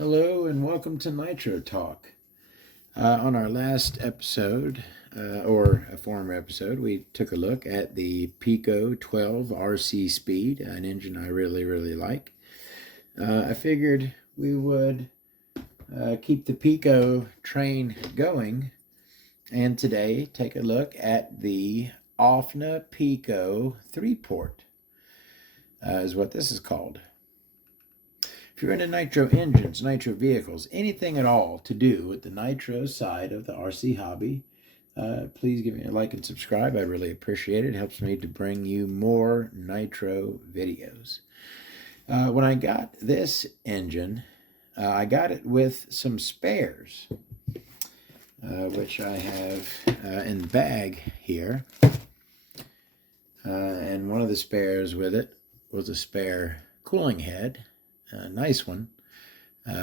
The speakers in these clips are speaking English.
Hello and welcome to Nitro Talk. On our last episode, or a former episode, we took a look at the Picco 12 RC Speed, an engine I really like. I figured we would keep the Picco train going, and today take a look at the Ofna Picco 3-port, is what this is called. If you're into nitro engines, nitro vehicles, anything at all to do with the nitro side of the RC hobby, please give me a like and subscribe. I really appreciate it. It helps me to bring you more nitro videos. When I got this engine, I got it with some spares, which I have in the bag here. And one of the spares with it was a spare cooling head. A nice one,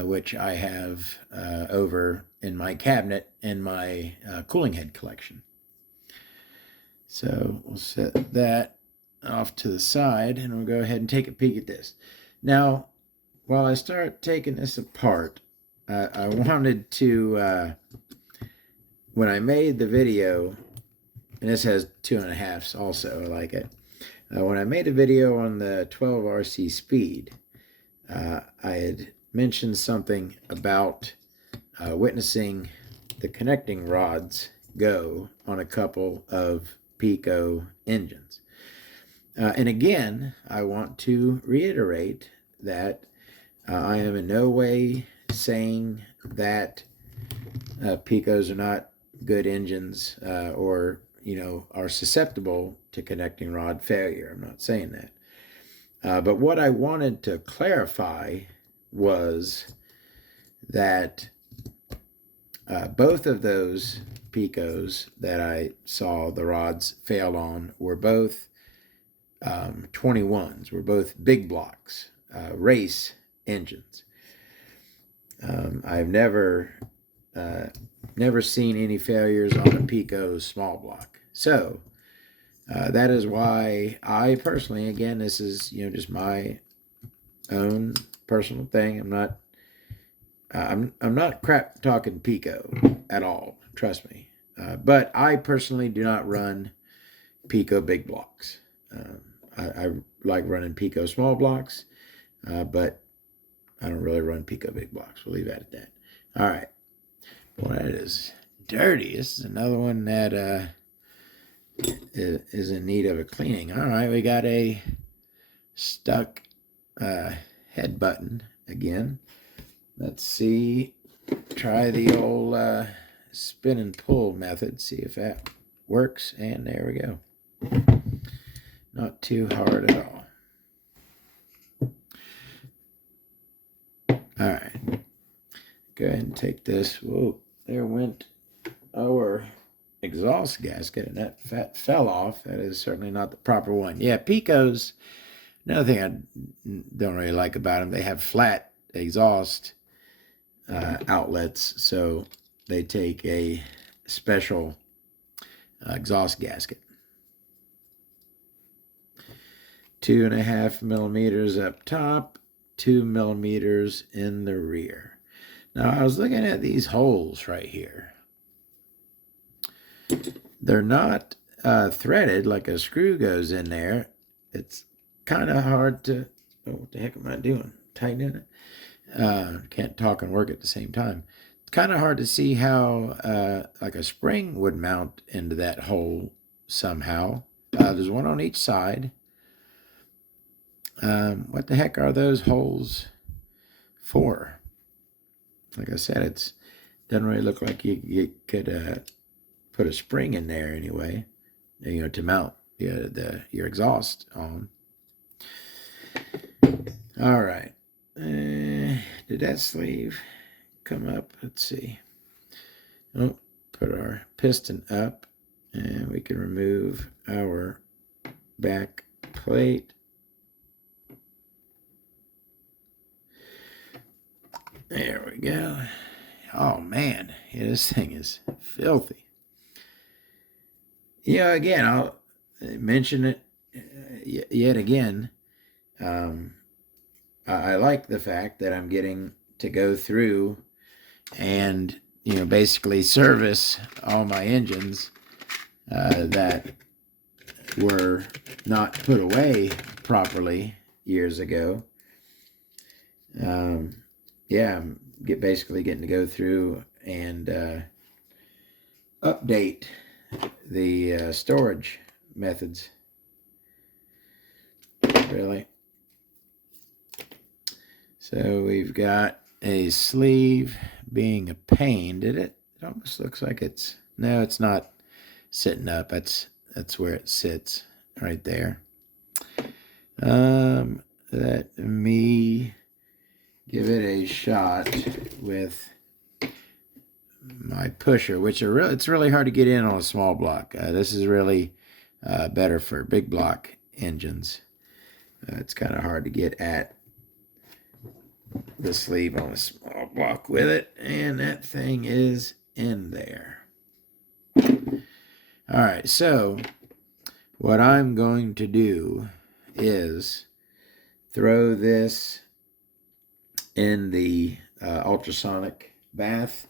which I have over in my cabinet in my cooling head collection. So we'll set that off to the side and we'll go ahead and take a peek at this. Now, while I start taking this apart, I wanted to, when I made the video, and this has 2.5s also, I like it. When I made a video on the 12 RC Speed, I had mentioned something about witnessing the connecting rods go on a couple of Picco engines. And again, I want to reiterate that I am in no way saying that Piccos are not good engines or, are susceptible to connecting rod failure. I'm not saying that. But what I wanted to clarify was that both of those Piccos that I saw the rods fail on were both 21s, were both big blocks, race engines. I've never seen any failures on a Picco small block. So that is why I personally, again, this is just my own personal thing. I'm not crap talking Picco at all. Trust me. But I personally do not run Picco big blocks. I like running Picco small blocks, but I don't really run Picco big blocks. We'll leave that at that. All right. Boy, that is dirty. This is another one that is in need of a cleaning. All right, we got a stuck head button again. Let's see. Try the old spin and pull method. See if that works. And there we go. Not too hard at all. All right. Go ahead and take this. Whoa, there went our exhaust gasket, and that fell off. That is certainly not the proper one. Yeah, Piccos, another thing I don't really like about them, they have flat exhaust outlets, so they take a special exhaust gasket. 2.5 millimeters up top, 2 millimeters in the rear. Now, I was looking at these holes right here. They're not threaded like a screw goes in there. It's kind of hard to, what the heck am I doing? Tightening it? Can't talk and work at the same time. It's kind of hard to see how like a spring would mount into that hole somehow. There's one on each side. What the heck are those holes for? Like I said, it doesn't really look like you could put a spring in there anyway, to mount your exhaust on. All right. Did that sleeve come up? Let's see. Oh, put our piston up, and we can remove our back plate. There we go. Oh, man. Yeah, this thing is filthy. Yeah, again, I'll mention it yet again. I like the fact that I'm getting to go through and, you know, basically service all my engines that were not put away properly years ago. Yeah, I'm basically getting to go through and update the storage methods. Really. So we've got a sleeve being a pain. It almost looks like it's, no, it's not sitting up. That's where it sits right there. Let me give it a shot with my pusher, which it's really hard to get in on a small block. This is really better for big block engines. It's kind of hard to get at the sleeve on a small block with it, and that thing is in there. All right, so what I'm going to do is throw this in the ultrasonic bath.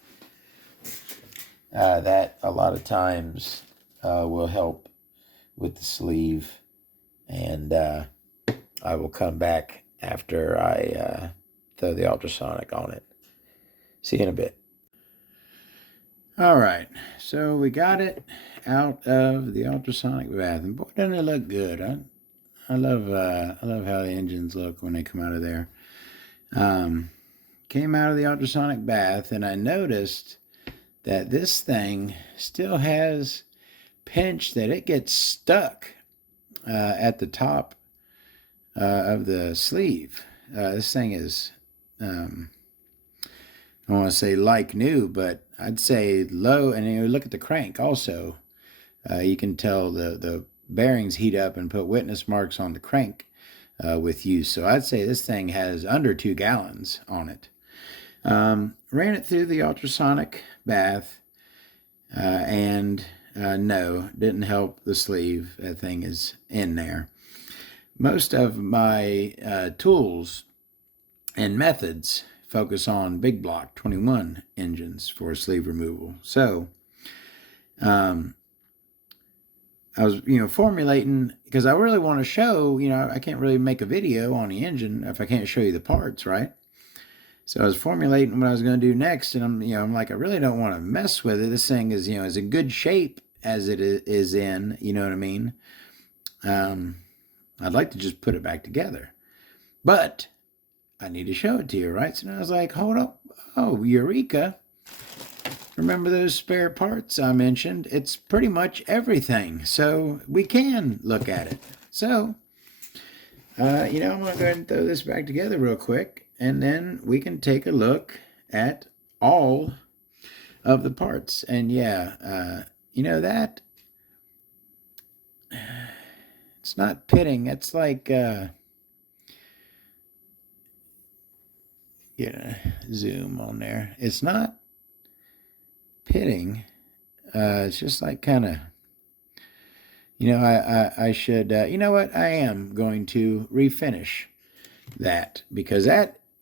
That a lot of times will help with the sleeve, and I will come back after I throw the ultrasonic on it. See you in a bit. All right, so we got it out of the ultrasonic bath, and boy, doesn't it look good. I love how the engines look when they come out of there. Came out of the ultrasonic bath, and I noticed that this thing still has pinch that it gets stuck at the top of the sleeve. This thing is, I don't want to say like new, but I'd say low. And you look at the crank also. You can tell the bearings heat up and put witness marks on the crank with use. So I'd say this thing has under 2 gallons on it. Ran it through the ultrasonic bath, and no, didn't help the sleeve. That thing is in there. Most of my tools and methods focus on big block 21 engines for sleeve removal. So I was, formulating, because I really want to show, I can't really make a video on the engine if I can't show you the parts, right? So I was formulating what I was going to do next, and I'm like, I really don't want to mess with it. This thing is, is in good shape as it is in, you know what I mean? I'd like to just put it back together, but I need to show it to you, right? So I was like, hold up. Oh, Eureka. Remember those spare parts I mentioned? It's pretty much everything. So we can look at it. So, I'm going to go ahead and throw this back together real quick, and then we can take a look at all of the parts. And yeah, that, it's not pitting. It's like, zoom on there. It's not pitting. It's just like kind of, I should, you know what? I am going to refinish that, because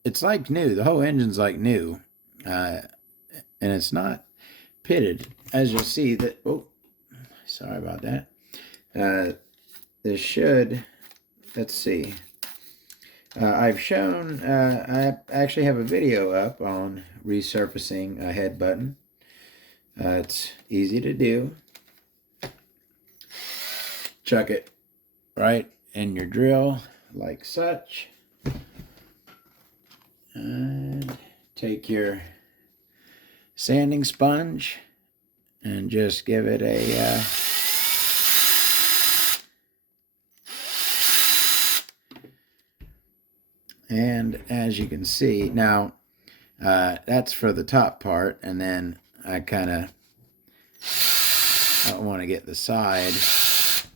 it's like new. The whole engine's like new. And it's not pitted, as you'll see that, oh, sorry about that. This should, let's see. I've shown, I actually have a video up on resurfacing a head button. It's easy to do. Chuck it right in your drill like such. And take your sanding sponge and just give it a and as you can see now, that's for the top part, and then I want to get the side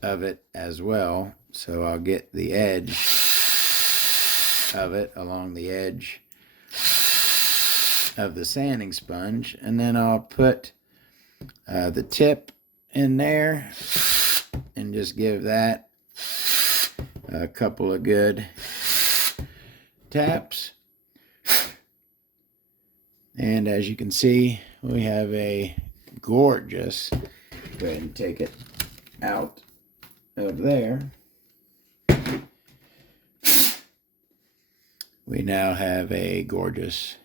of it as well, so I'll get the edge of it along the edge of the sanding sponge, and then I'll put the tip in there and just give that a couple of good taps. And as you can see, we have a gorgeous, go ahead and take it out of there. We now have a gorgeous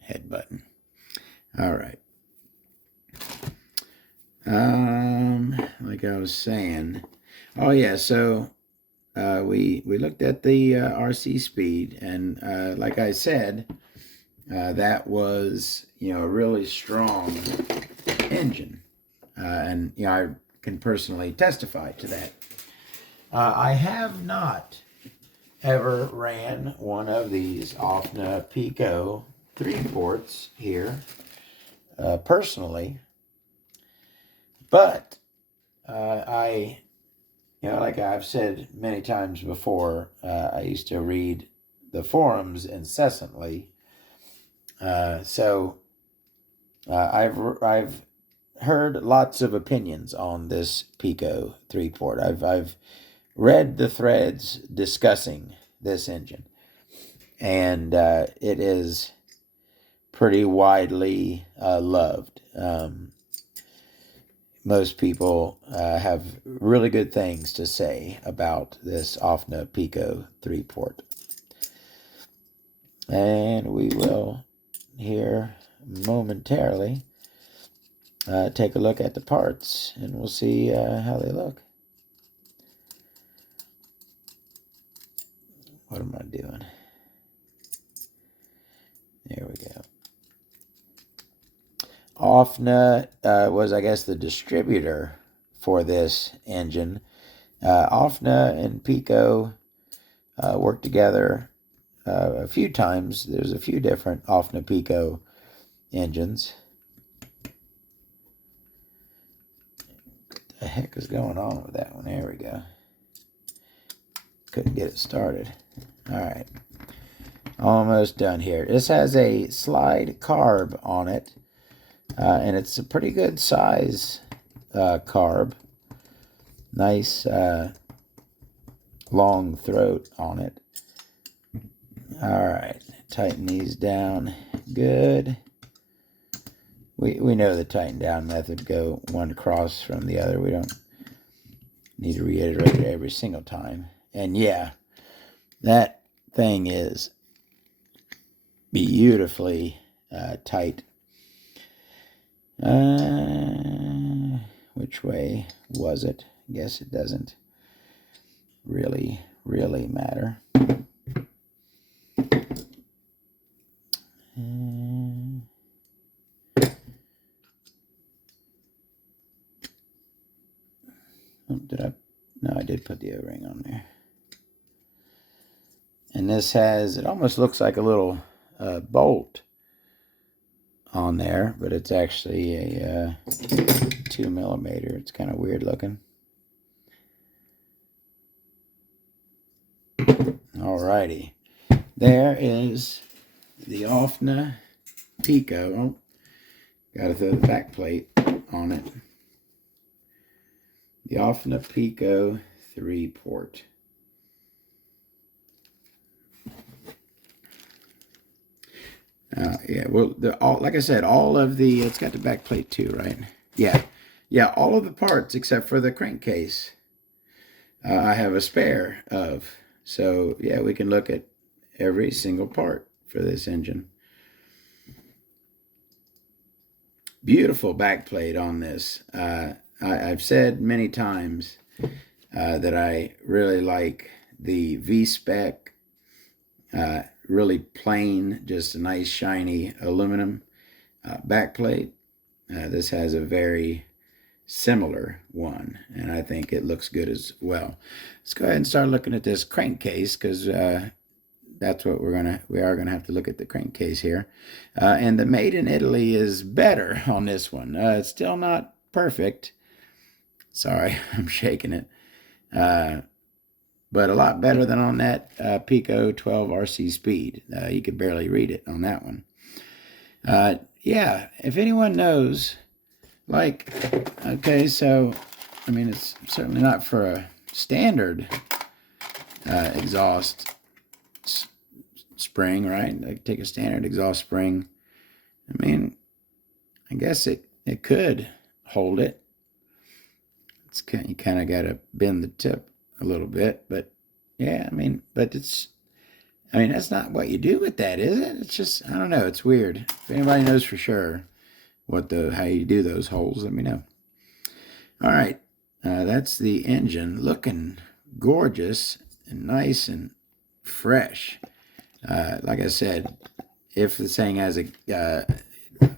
head button. All right. Like I was saying, oh yeah, so we looked at the RC speed, and like I said, that was, you know, a really strong engine, and you know, I can personally testify to that. I have not ever ran one of these Ofna Picco 3-ports here personally, but you know, like I've said many times before, I used to read the forums incessantly. So I've heard lots of opinions on this Picco 3-port. I've read the threads discussing this engine, and it is pretty widely loved. Most people have really good things to say about this Ofna Picco 3-port. And we will here momentarily take a look at the parts, and we'll see how they look. What am I doing? There we go. Ofna was, I guess, the distributor for this engine. Ofna and Picco worked together a few times. There's a few different Ofna Picco engines. What the heck is going on with that one? There we go. Couldn't get it started. All right. Almost done here. This has a slide carb on it. And it's a pretty good size carb. Nice long throat on it. All right, tighten these down good. We know the tighten down method. Go one across from the other. We don't need to reiterate it every single time. And yeah, that thing is beautifully tight. Which way was it? I guess it doesn't really matter. No, I did put the O-ring on there. And this has, it almost looks like a little bolt on there, but it's actually a 2mm. It's kind of weird looking. Alrighty, there is the Ofna Picco. Oh, gotta throw the back plate on it. The Ofna Picco 3-port. Yeah, well, like I said, all of the, it's got the back plate too, right? Yeah, all of the parts except for the crankcase, I have a spare of. So yeah, we can look at every single part for this engine. Beautiful back plate on this. I've said many times that I really like the V-spec, really plain, just a nice shiny aluminum backplate. This has a very similar one, and I think it looks good as well. Let's go ahead and start looking at this crankcase, because that's what we are gonna have to look at the crankcase here. And the Made in Italy is better on this one. It's still not perfect. Sorry, I'm shaking it. But a lot better than on that Picco 12 RC Speed. You could barely read it on that one. Yeah, if anyone knows, like, okay, so, I mean, it's certainly not for a standard exhaust spring, right? Like, take a standard exhaust spring, I mean, I guess it could hold it. It's you kind of got to bend the tip a little bit, but yeah, I mean, but that's not what you do with that, is it? It's just, I don't know, it's weird. If anybody knows for sure how you do those holes, let me know. All right, that's the engine, looking gorgeous and nice and fresh. Like I said, if this thing has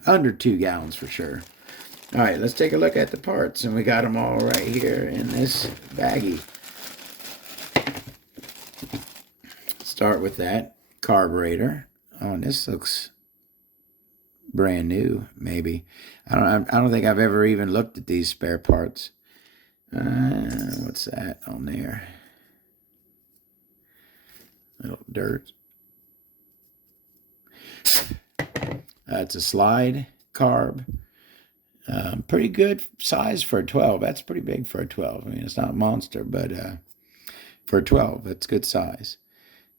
under 2 gallons for sure. All right, let's take a look at the parts, and we got them all right here in this baggie. Start with that carburetor. Oh, and this looks brand new, maybe. I don't think I've ever even looked at these spare parts. What's that on there? Little dirt. It's a slide carb. Pretty good size for a 12. That's pretty big for a 12. I mean, it's not a monster, but for a 12, that's good size.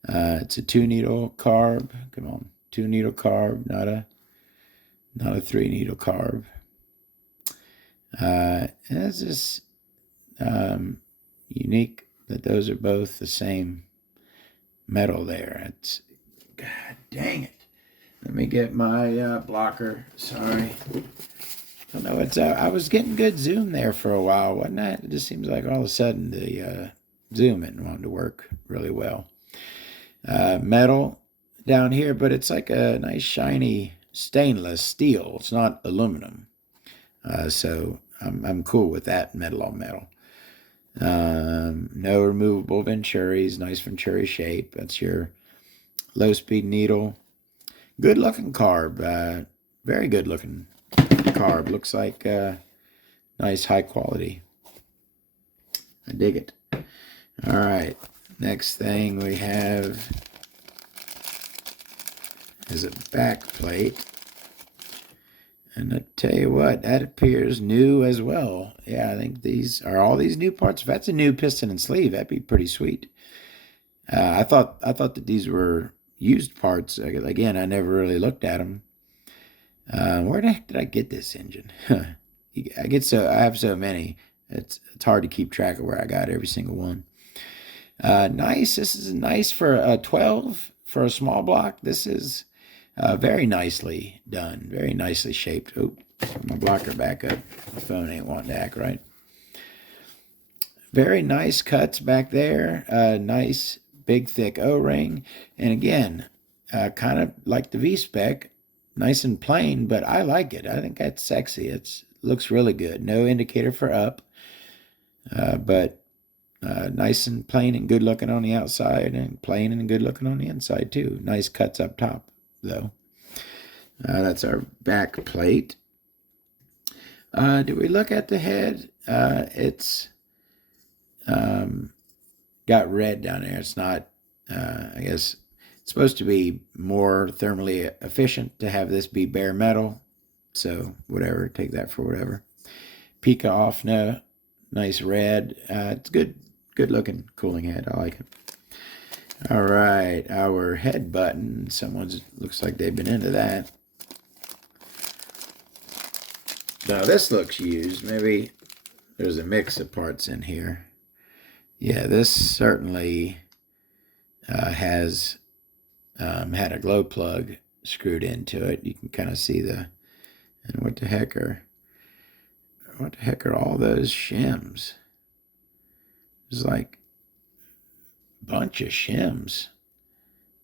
It's a 2-needle carb. Come on, 2-needle carb, not a 3-needle carb. It's just unique that those are both the same metal there. It's, God dang it. Let me get my blocker. Sorry. I don't know. I was getting good zoom there for a while, wasn't I? It just seems like all of a sudden the zoom and wanted to work really well. Metal down here, but it's like a nice shiny stainless steel. It's not aluminum, so I'm cool with that metal on metal. No removable venturis, nice venturi shape. That's your low-speed needle. Good looking carb, very good looking carb. Looks like nice high quality. I dig it. All right, next thing we have is a back plate. And I tell you what, that appears new as well. Yeah, I think these are all these new parts. If that's a new piston and sleeve, that'd be pretty sweet. I thought that these were used parts. Again, I never really looked at them. Where the heck did I get this engine? I have so many. It's hard to keep track of where I got every single one. Nice. This is nice for a 12 for a small block. This is very nicely done. Very nicely shaped. Oh, my blocker back up. My phone ain't wanting to act right. Very nice cuts back there. Nice big thick O-ring. And again, kind of like the V-Spec. Nice and plain, but I like it. I think that's sexy. It looks really good. No indicator for up, but nice and plain and good looking on the outside, and plain and good looking on the inside too. Nice cuts up top, though. That's our back plate. Do we look at the head? It's got red down there. It's not, I guess, it's supposed to be more thermally efficient to have this be bare metal. So whatever, take that for whatever. Picco Ofna, nice red. It's good looking cooling head. I like it. All right, our head button. Looks like they've been into that. Now this looks used. Maybe there's a mix of parts in here. Yeah, this certainly has had a glow plug screwed into it. You can kind of see and what the heck are all those shims? There's like a bunch of shims.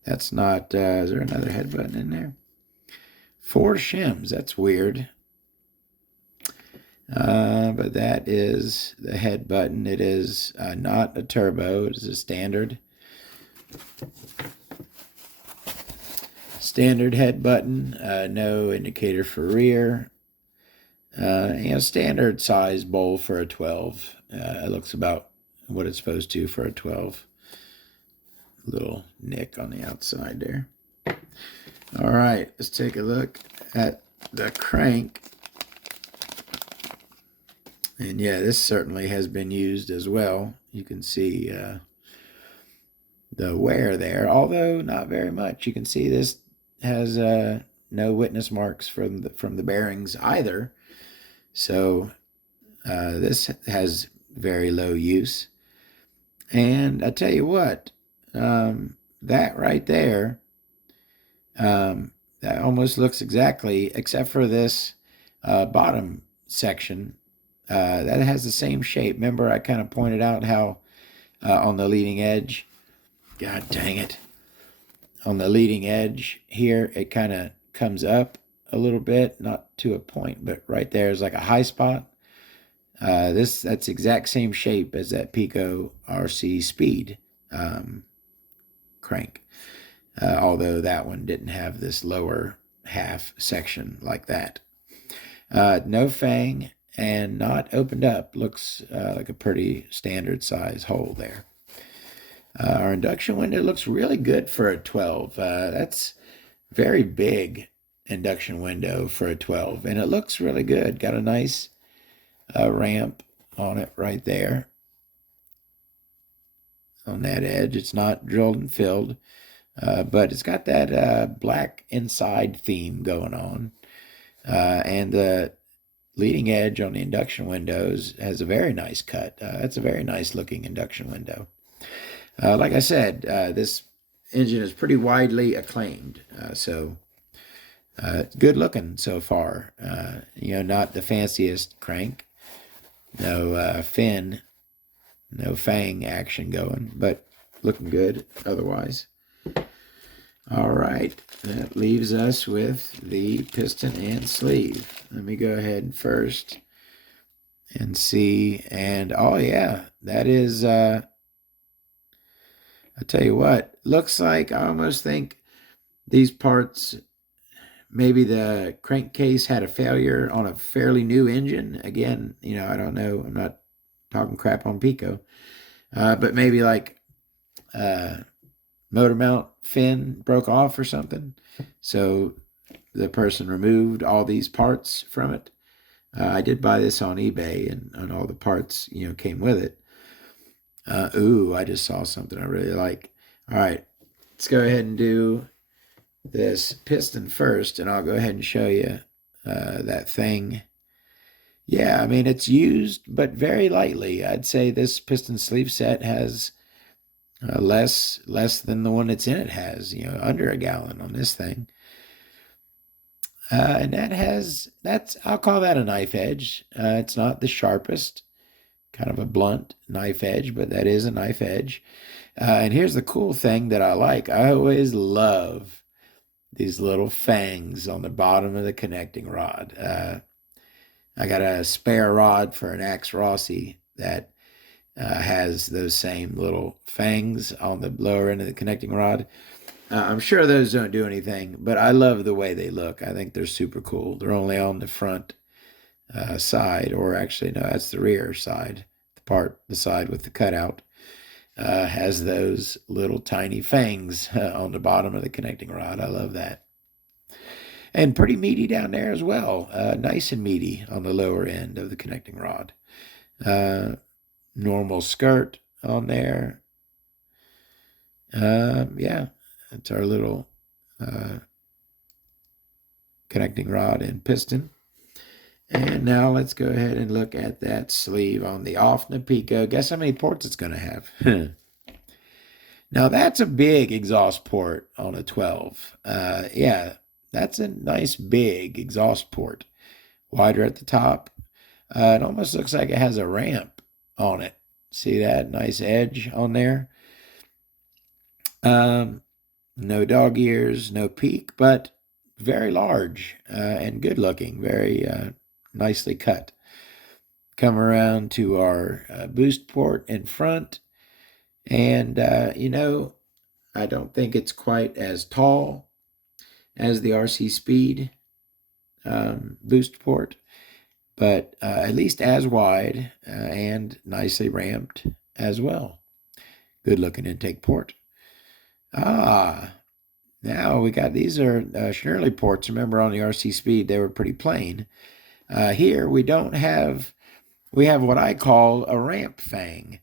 That's not, is there another head button in there? 4 shims, that's weird. But that is the head button. It is not a turbo, it is a standard head button. No indicator for rear. Standard size bowl for a 12. It looks about what it's supposed to for a 12. Little nick on the outside there. All right, let's take a look at the crank. And yeah, this certainly has been used as well. You can see the wear there, although not very much. You can see this has no witness marks from the bearings either. So this has very low use. And I tell you what, that right there, that almost looks exactly, except for this bottom section, that has the same shape. Remember, I kind of pointed out how on the leading edge, God dang it, on the leading edge here, it kind of comes up a little bit, not to a point, but right there is like a high spot. That's exact same shape as that Picco RC Speed crank, although that one didn't have this lower half section like that. No fang and not opened up. Looks like a pretty standard size hole there. Our induction window looks really good for a 12. That's very big induction window for a 12, and it looks really good. Got a nice ramp on it right there on that edge. It's not drilled and filled, but it's got that black inside theme going on. And the leading edge on the induction windows has a very nice cut. That's a very nice looking induction window. Like I said, this engine is pretty widely acclaimed. So good looking so far. Not the fanciest crank. No fin, no fang action going, but looking good otherwise. All right, that leaves us with the piston and sleeve. Let me go ahead first and see. And oh yeah, that is, I tell you what, looks like I almost think these parts, maybe the crankcase had a failure on a fairly new engine. Again, I don't know. I'm not talking crap on Picco. But maybe like motor mount fin broke off or something. So the person removed all these parts from it. I did buy this on eBay, and all the parts, came with it. I just saw something I really like. All right, let's go ahead and do this piston first, and I'll go ahead and show you that thing. Yeah, I mean, it's used, but very lightly. I'd say this piston sleeve set has less than the one that's in it has, under a gallon on this thing. And I'll call that a knife edge. It's not the sharpest, kind of a blunt knife edge, but that is a knife edge. And here's the cool thing that I like. I always love these little fangs on the bottom of the connecting rod. I got a spare rod for an Axe Rossi that has those same little fangs on the lower end of the connecting rod. I'm sure those don't do anything, but I love the way they look. I think they're super cool. They're only on the front side, or actually, no, that's the rear side. The side with the cutout has those little tiny fangs on the bottom of the connecting rod. I love that. And pretty meaty down there as well. Nice and meaty on the lower end of the connecting rod. Normal skirt on there. Yeah, that's our little connecting rod and piston. And now let's go ahead and look at that sleeve on the Ofna Picco. Guess how many ports it's going to have? Now that's a big exhaust port on a 12. Yeah, that's a nice big exhaust port. Wider at the top. It almost looks like it has a ramp on it. See that nice edge on there? No dog ears, no peak, but very large and good looking, very nicely cut. Come around to our boost port in front, and I don't think it's quite as tall as the RC Speed boost port, but at least as wide and nicely ramped as well. Good looking intake port. Now we got, these are Schnurley ports. Remember on the RC Speed, they were pretty plain. Here we have what I call a ramp fang.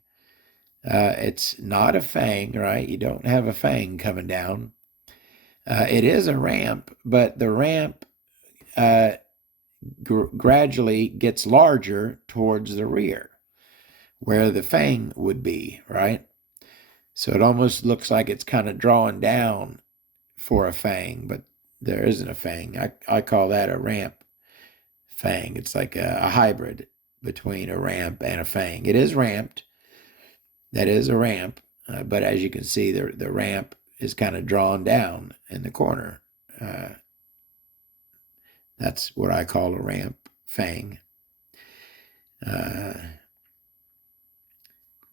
It's not a fang, right? You don't have a fang coming down. It is a ramp, but the ramp gradually gets larger towards the rear, where the fang would be, right? So it almost looks like it's kind of drawing down for a fang, but there isn't a fang. I call that a ramp fang. It's like a hybrid between a ramp and a fang. It is ramped. That is a ramp, but as you can see, the ramp is kind of drawn down in the corner. That's what I call a ramp fang.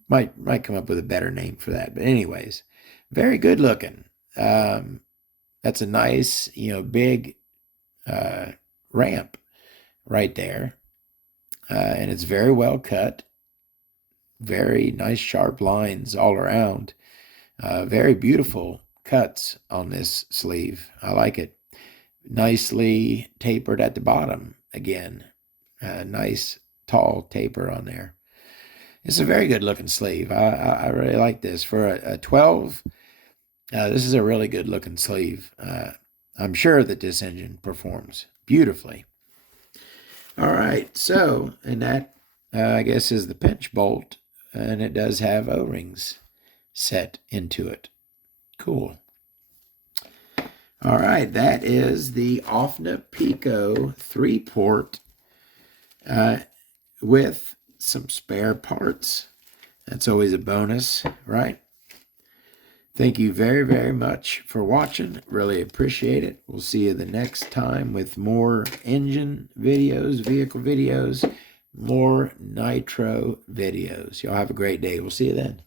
Might come up with a better name for that, but anyways, very good looking. That's a nice, big ramp right there, and it's very well cut. Very nice sharp lines all around. Very beautiful cuts on this sleeve. I like it. Nicely tapered at the bottom again. Nice tall taper on there. It's a very good looking sleeve. I really like this. For a 12, this is a really good looking sleeve. I'm sure that this engine performs beautifully. All right, so, and that, I guess, is the pinch bolt, and it does have O-rings set into it. Cool. All right, that is the Ofna Picco 3-port with some spare parts. That's always a bonus, right? Thank you very, very much for watching. Really appreciate it. We'll see you the next time with more engine videos, vehicle videos, more Nitro videos. Y'all have a great day. We'll see you then.